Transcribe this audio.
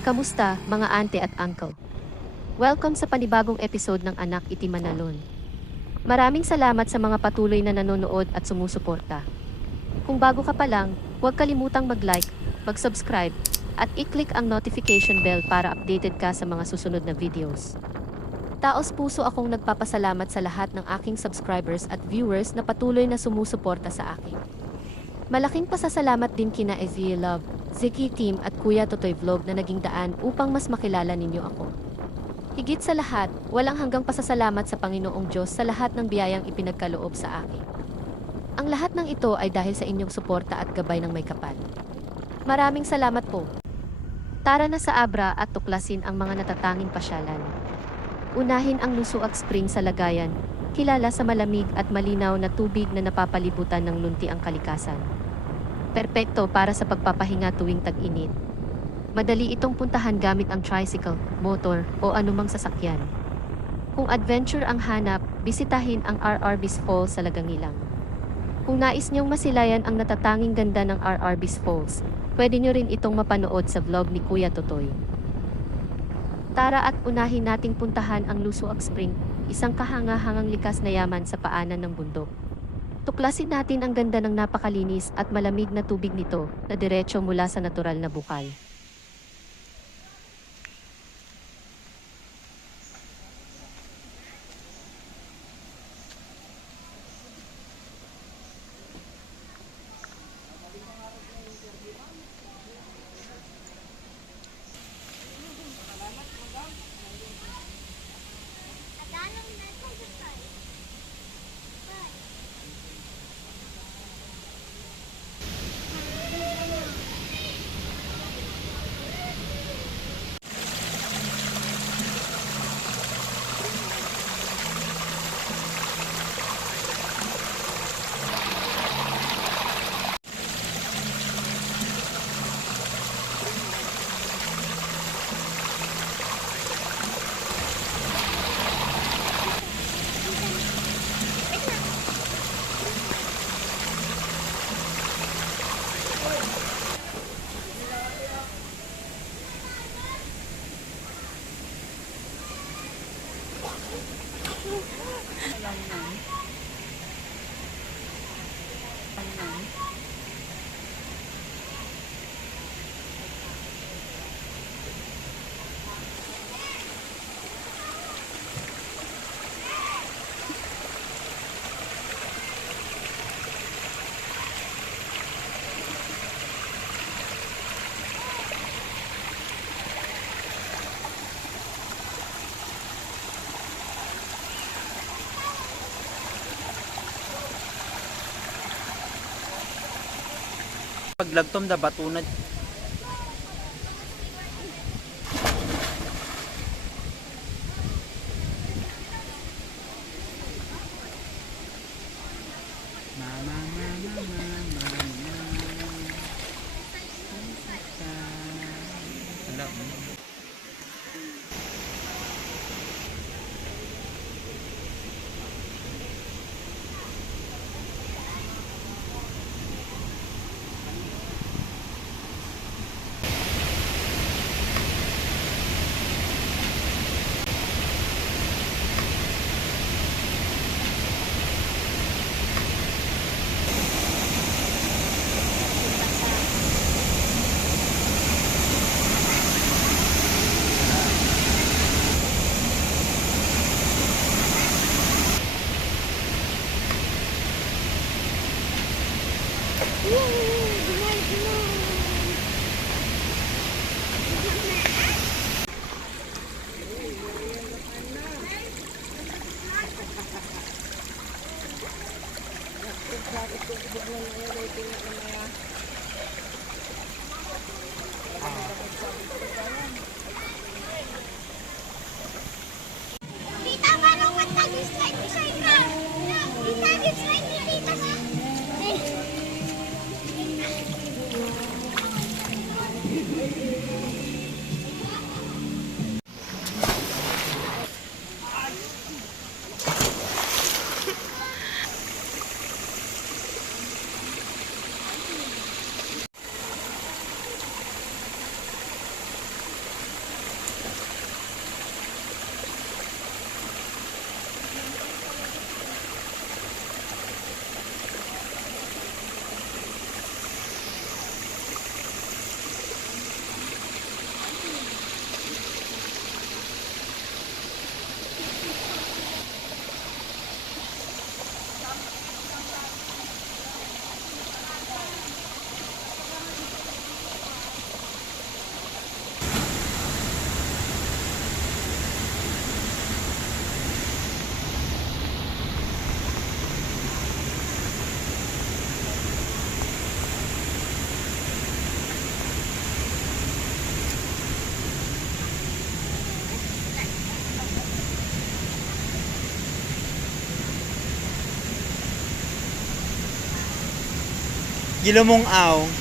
Kamusta, mga ante at uncle? Welcome sa panibagong episode ng Anak Iti Manalon. Maraming salamat sa mga patuloy na nanonood at sumusuporta. Kung bago ka pa lang, huwag kalimutang mag-like, mag-subscribe, at i-click ang notification bell para updated ka sa mga susunod na videos. Taos puso akong nagpapasalamat sa lahat ng aking subscribers at viewers na patuloy na sumusuporta sa akin. Malaking pasasalamat din kina Ezia Love, Ziki Team at Kuya Totoy Vlog na naging daan upang mas makilala ninyo ako. Higit sa lahat, walang hanggang pasasalamat sa Panginoong Diyos sa lahat ng biyayang ipinagkaloob sa akin. Ang lahat ng ito ay dahil sa inyong suporta at gabay ng may kapal. Maraming salamat po. Tara na sa Abra at tuklasin ang mga natatanging pasyalan. Unahin ang Lusuag Spring sa Lagayan, kilala sa malamig at malinaw na tubig na napapalibutan ng lunti ang kalikasan. Perpekto para sa pagpapahinga tuwing tag-init. Madali itong puntahan gamit ang tricycle, motor, o anumang sasakyan. Kung adventure ang hanap, bisitahin ang RRB's Falls sa Lagangilang. Kung nais niyong masilayan ang natatanging ganda ng RRB's Falls, pwede niyo rin itong mapanood sa vlog ni Kuya Totoy. Tara at unahin nating puntahan ang Lusuag Spring, isang kahanga-hangang likas na yaman sa paanan ng bundok. Tuklasin natin ang ganda ng napakalinis at malamig na tubig nito na diretso mula sa natural na bukal. Paglagtom da batunad. Tita, parang matag-slide ni Shaika. Tita, slide ni Tita ha. Gilomong aw.